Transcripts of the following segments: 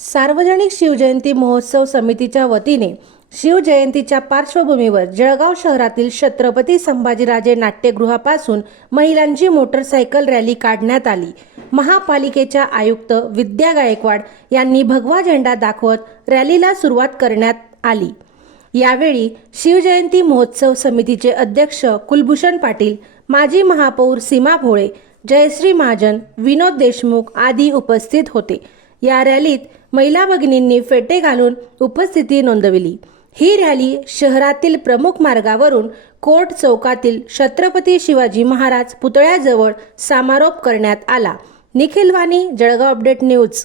सार्वजनिक शिवजयंती महोत्सव समितीच्या वतीने शिवजयंतीच्या पार्श्वभूमीवर जळगाव शहरातील छत्रपती संभाजीराजे नाट्यगृहापासून महिलांची मोटरसायकल रॅली काढण्यात आली. महापालिकेच्या आयुक्त विद्या गायकवाड यांनी भगवा झेंडा दाखवत रॅलीला सुरुवात करण्यात आली. यावेळी शिवजयंती महोत्सव समितीचे अध्यक्ष कुलभूषण पाटील माजी महापौर सीमा भोळे जयश्री महाजन विनोद देशमुख आदी उपस्थित होते. या रॅलीत महिला भगिनींनी फेटे घालून उपस्थिती नोंदविली. ही रॅली शहरातील प्रमुख मार्गावरून कोर्ट चौकातील छत्रपती शिवाजी महाराज पुतळ्याजवळ समारोप करण्यात आला. Nikhil Vani Jalgaon update news.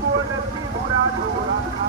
कोण ती मुरा डोरांना